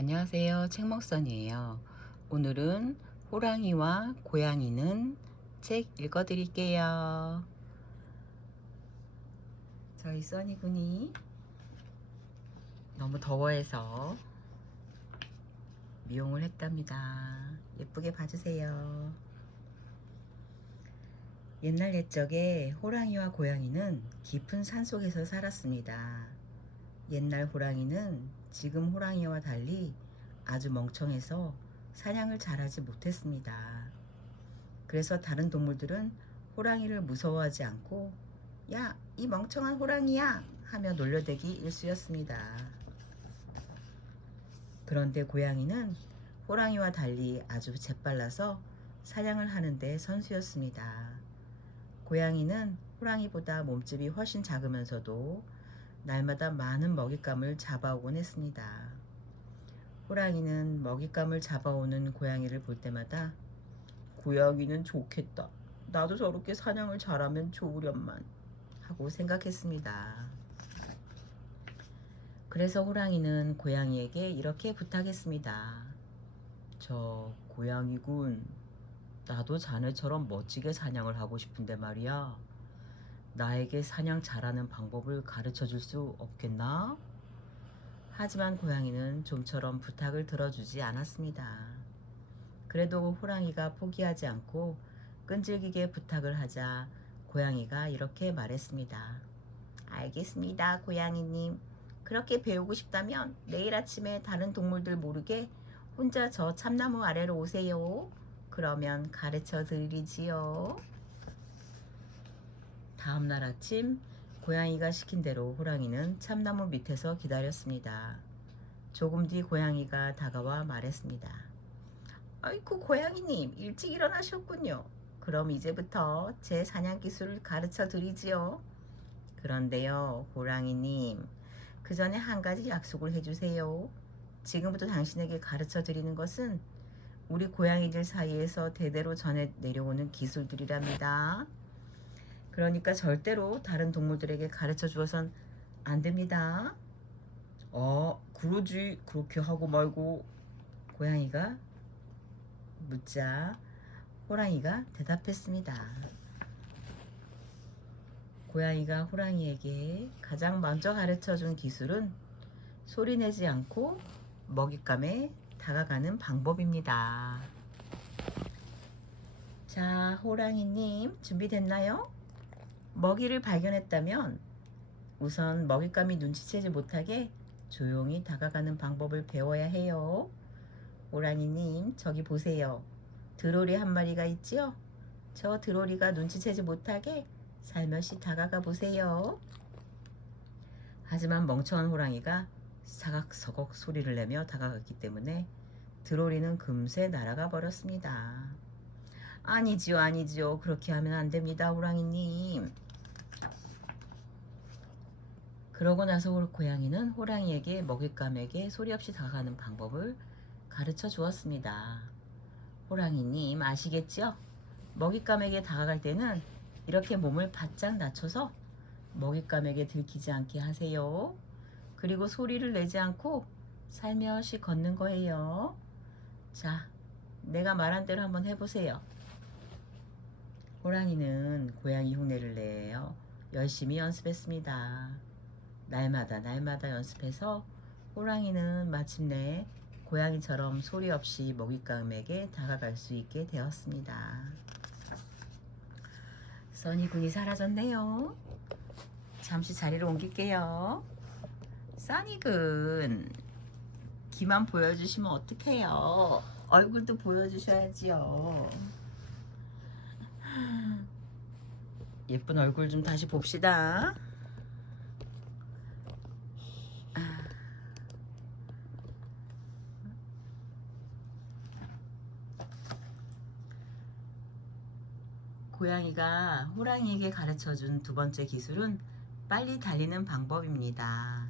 안녕하세요. 책먹선이에요. 오늘은 호랑이와 고양이는 책 읽어드릴게요. 저희 써니군이 너무 더워해서 미용을 했답니다. 예쁘게 봐주세요. 옛날 옛적에 호랑이와 고양이는 깊은 산속에서 살았습니다. 옛날 호랑이는 지금 호랑이와 달리 아주 멍청해서 사냥을 잘하지 못했습니다. 그래서 다른 동물들은 호랑이를 무서워하지 않고 야, 이 멍청한 호랑이야! 하며 놀려대기 일쑤였습니다. 그런데 고양이는 호랑이와 달리 아주 재빨라서 사냥을 하는데 선수였습니다. 고양이는 호랑이보다 몸집이 훨씬 작으면서도 날마다 많은 먹잇감을 잡아오곤 했습니다. 호랑이는 먹잇감을 잡아오는 고양이를 볼 때마다 고양이는 좋겠다. 나도 저렇게 사냥을 잘하면 좋으련만 하고 생각했습니다. 그래서 호랑이는 고양이에게 이렇게 부탁했습니다. 저 고양이군, 나도 자네처럼 멋지게 사냥을 하고 싶은데 말이야. 나에게 사냥 잘하는 방법을 가르쳐 줄 수 없겠나? 하지만 고양이는 좀처럼 부탁을 들어주지 않았습니다. 그래도 호랑이가 포기하지 않고 끈질기게 부탁을 하자 고양이가 이렇게 말했습니다. 알겠습니다, 고양이님. 그렇게 배우고 싶다면 내일 아침에 다른 동물들 모르게 혼자 저 참나무 아래로 오세요. 그러면 가르쳐 드리지요. 다음날 아침 고양이가 시킨 대로 호랑이는 참나무 밑에서 기다렸습니다. 조금 뒤 고양이가 다가와 말했습니다. 아이쿠 고양이님, 일찍 일어나셨군요. 그럼 이제부터 제 사냥 기술을 가르쳐 드리지요. 그런데요, 호랑이님, 그 전에 한 가지 약속을 해주세요. 지금부터 당신에게 가르쳐 드리는 것은 우리 고양이들 사이에서 대대로 전해 내려오는 기술들이랍니다. 그러니까 절대로 다른 동물들에게 가르쳐 주어선 안 됩니다. 그러지. 그렇게 하고 말고. 고양이가 묻자 호랑이가 대답했습니다. 고양이가 호랑이에게 가장 먼저 가르쳐 준 기술은 소리내지 않고 먹잇감에 다가가는 방법입니다. 자, 호랑이님 준비됐나요? 먹이를 발견했다면 우선 먹잇감이 눈치채지 못하게 조용히 다가가는 방법을 배워야 해요. 호랑이님, 저기 보세요. 드로리 한 마리가 있지요? 저 드로리가 눈치채지 못하게 살며시 다가가 보세요. 하지만 멍청한 호랑이가 사각서걱 소리를 내며 다가갔기 때문에 드로리는 금세 날아가 버렸습니다. 아니지요, 아니지요. 그렇게 하면 안 됩니다, 호랑이님. 그러고 나서 고양이는 호랑이에게 먹잇감에게 소리 없이 다가가는 방법을 가르쳐 주었습니다. 호랑이님 아시겠죠? 먹잇감에게 다가갈 때는 이렇게 몸을 바짝 낮춰서 먹잇감에게 들키지 않게 하세요. 그리고 소리를 내지 않고 살며시 걷는 거예요. 자, 내가 말한 대로 한번 해보세요. 호랑이는 고양이 흉내를 내어 열심히 연습했습니다. 날마다 연습해서 호랑이는 마침내 고양이처럼 소리 없이 먹잇감에게 다가갈 수 있게 되었습니다. 써니군이 사라졌네요. 잠시 자리를 옮길게요. 써니군, 귀만 보여주시면 어떡해요? 얼굴도 보여주셔야지요. 예쁜 얼굴 좀 다시 봅시다. 고양이가 호랑이에게 가르쳐준 두 번째 기술은 빨리 달리는 방법입니다.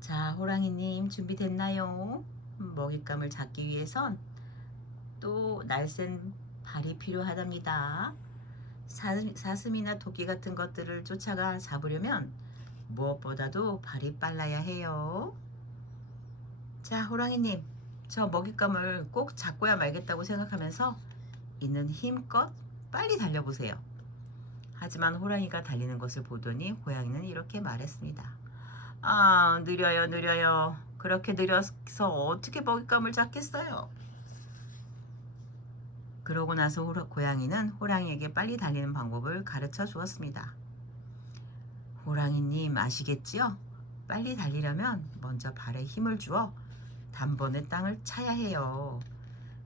자, 호랑이님 준비됐나요? 먹잇감을 잡기 위해선 또 날쌘 발이 필요하답니다. 사슴이나 토끼 같은 것들을 쫓아가 잡으려면 무엇보다도 발이 빨라야 해요. 자, 호랑이님, 저 먹잇감을 꼭 잡고야 말겠다고 생각하면서 있는 힘껏 빨리 달려보세요. 하지만 호랑이가 달리는 것을 보더니 고양이는 이렇게 말했습니다. 아, 느려요, 느려요. 그렇게 느려서 어떻게 먹잇감을 잡겠어요? 그러고 나서 고양이는 호랑이에게 빨리 달리는 방법을 가르쳐 주었습니다. 호랑이님 아시겠지요? 빨리 달리려면 먼저 발에 힘을 주어 단번에 땅을 차야 해요.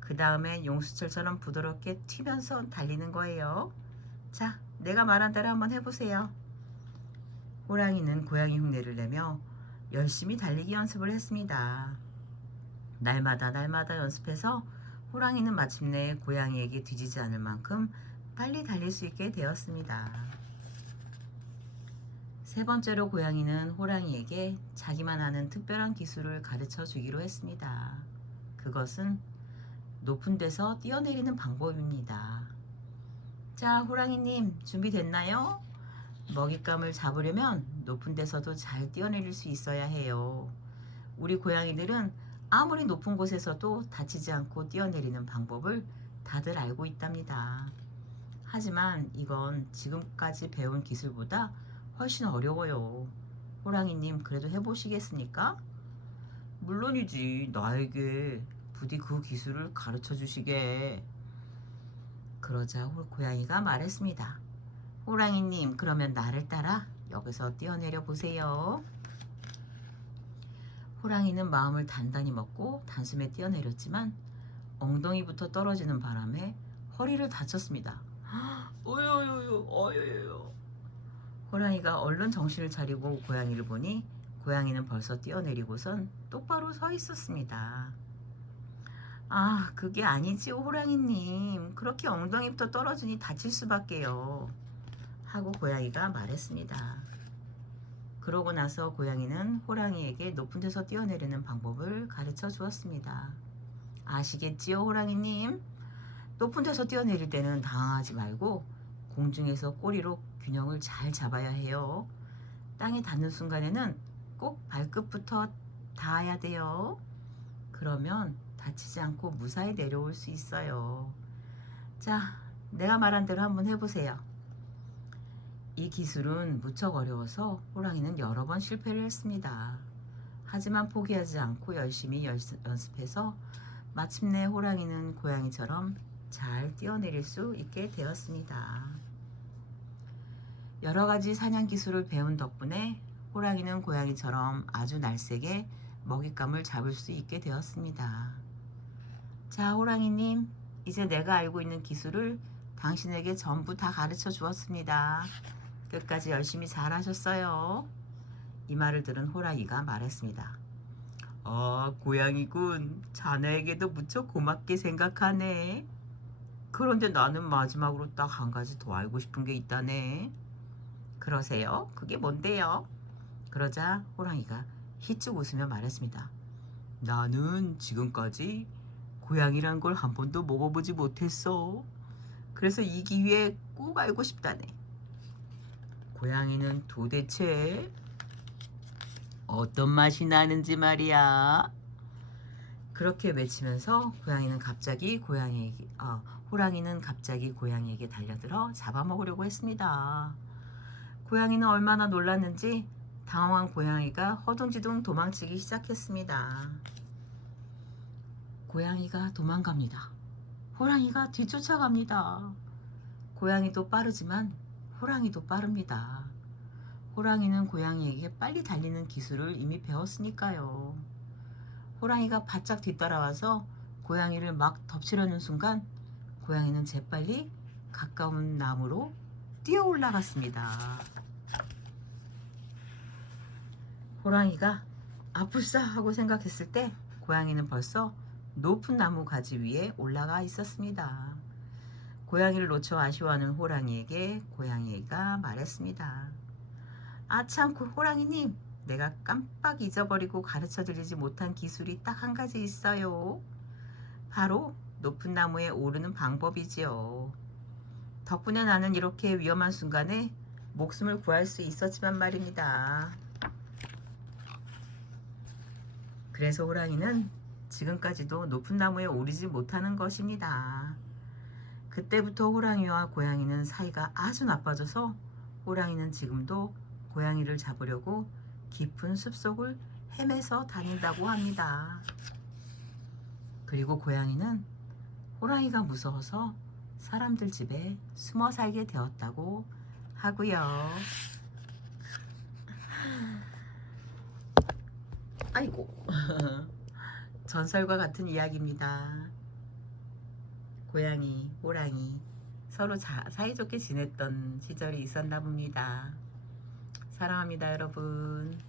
그 다음에 용수철처럼 부드럽게 튀면서 달리는 거예요. 자, 내가 말한 대로 한번 해보세요. 호랑이는 고양이 흉내를 내며 열심히 달리기 연습을 했습니다. 날마다 연습해서 호랑이는 마침내 고양이에게 뒤지지 않을 만큼 빨리 달릴 수 있게 되었습니다. 세 번째로 고양이는 호랑이에게 자기만 아는 특별한 기술을 가르쳐 주기로 했습니다. 그것은 높은 데서 뛰어내리는 방법입니다. 자, 호랑이님 준비됐나요? 먹잇감을 잡으려면 높은 데서도 잘 뛰어내릴 수 있어야 해요. 우리 고양이들은 아무리 높은 곳에서도 다치지 않고 뛰어내리는 방법을 다들 알고 있답니다. 하지만 이건 지금까지 배운 기술보다 훨씬 어려워요. 호랑이님 그래도 해보시겠습니까? 물론이지. 나에게 부디 그 기술을 가르쳐 주시게. 그러자 고양이가 말했습니다. 호랑이님, 그러면 나를 따라 여기서 뛰어내려 보세요. 호랑이는 마음을 단단히 먹고 단숨에 뛰어내렸지만 엉덩이부터 떨어지는 바람에 허리를 다쳤습니다. 어여여여. 호랑이가 얼른 정신을 차리고 고양이를 보니 고양이는 벌써 뛰어내리고선 똑바로 서 있었습니다. 아, 그게 아니지요, 호랑이님. 그렇게 엉덩이부터 떨어지니 다칠 수밖에요. 하고 고양이가 말했습니다. 그러고 나서 고양이는 호랑이에게 높은 데서 뛰어내리는 방법을 가르쳐 주었습니다. 아시겠지요, 호랑이님? 높은 데서 뛰어내릴 때는 당황하지 말고 공중에서 꼬리로 균형을 잘 잡아야 해요. 땅에 닿는 순간에는 꼭 발끝부터 닿아야 돼요. 그러면 다치지 않고 무사히 내려올 수 있어요. 자, 내가 말한 대로 한번 해보세요. 이 기술은 무척 어려워서 호랑이는 여러 번 실패를 했습니다. 하지만 포기하지 않고 열심히 연습해서 마침내 호랑이는 고양이처럼 잘 뛰어내릴 수 있게 되었습니다. 여러 가지 사냥 기술을 배운 덕분에 호랑이는 고양이처럼 아주 날쌔게 먹잇감을 잡을 수 있게 되었습니다. 자, 호랑이님, 이제 내가 알고 있는 기술을 당신에게 전부 다 가르쳐 주었습니다. 끝까지 열심히 잘하셨어요. 이 말을 들은 호랑이가 말했습니다. 아, 고양이군. 자네에게도 무척 고맙게 생각하네. 그런데 나는 마지막으로 딱 한 가지 더 알고 싶은 게 있다네. 그러세요? 그게 뭔데요? 그러자 호랑이가 희쭉 웃으며 말했습니다. 나는 지금까지 고양이란 걸 한 번도 먹어보지 못했어. 그래서 이 기회에 꼭 알고 싶다네. 고양이는 도대체 어떤 맛이 나는지 말이야. 그렇게 외치면서 호랑이는 갑자기 고양이에게 달려들어 잡아먹으려고 했습니다. 고양이는 얼마나 놀랐는지 당황한 고양이가 허둥지둥 도망치기 시작했습니다. 고양이가 도망갑니다. 호랑이가 뒤쫓아갑니다. 고양이도 빠르지만 호랑이도 빠릅니다. 호랑이는 고양이에게 빨리 달리는 기술을 이미 배웠으니까요. 호랑이가 바짝 뒤따라와서 고양이를 막 덮치려는 순간 고양이는 재빨리 가까운 나무로 뛰어 올라갔습니다. 호랑이가 아플싸 하고 생각했을 때 고양이는 벌써 높은 나무 가지 위에 올라가 있었습니다. 고양이를 놓쳐 아쉬워하는 호랑이에게 고양이가 말했습니다. 아참, 호랑이님, 내가 깜빡 잊어버리고 가르쳐드리지 못한 기술이 딱 한 가지 있어요. 바로 높은 나무에 오르는 방법이지요. 덕분에 나는 이렇게 위험한 순간에 목숨을 구할 수 있었지만 말입니다. 그래서 호랑이는 지금까지도 높은 나무에 오르지 못하는 것입니다. 그때부터 호랑이와 고양이는 사이가 아주 나빠져서 호랑이는 지금도 고양이를 잡으려고 깊은 숲속을 헤매서 다닌다고 합니다. 그리고 고양이는 호랑이가 무서워서 사람들 집에 숨어 살게 되었다고 하고요. 아이고 전설과 같은 이야기입니다. 고양이, 호랑이 서로 사이좋게 지냈던 시절이 있었나 봅니다. 사랑합니다, 여러분.